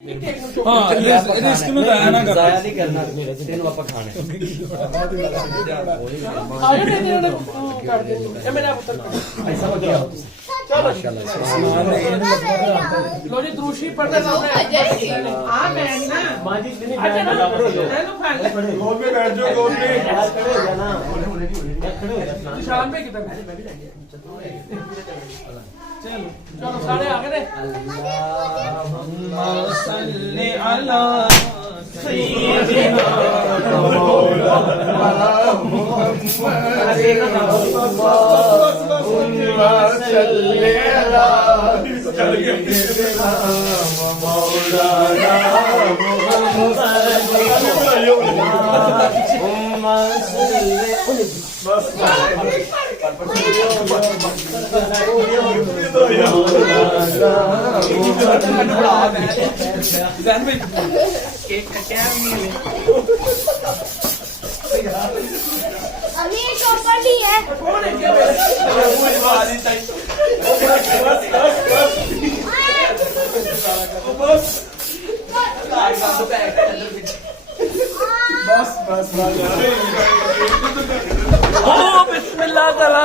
हाँ रिस्क में जाया ना जाया नहीं करना तेन आप खाने लो जी दूसरी पढ़ते हाँ मैं ना गोल में बैठ जाओ गोल में शाम में किधर चलो चलो सारे आ गए सल्ले अला सय्यिदिना अभी ये प्रॉपर्टी है बिस्मिल्लाह तला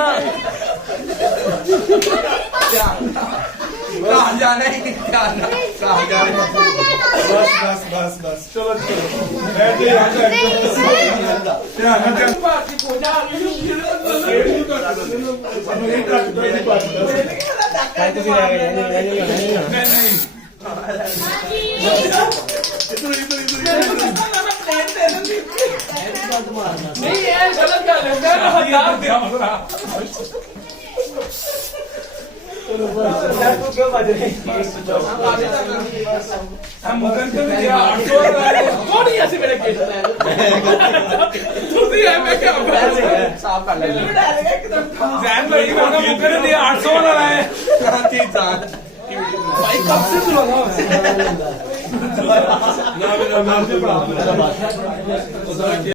कहाँ जाना है कहाँ जाना बस चलो चलो बैठ जाइए भारती पूजा आ गई नहीं ये गलत कर रहे हैं हजार दिया हम मुगल को भी दिया 800 कौन ही ऐसे मेरे केस तुझे है मैं क्या साफ कर ले जैन भाई मैंने मुगल ने दिया 800 वाला है ठीक था भाई कब से शुरू हुआ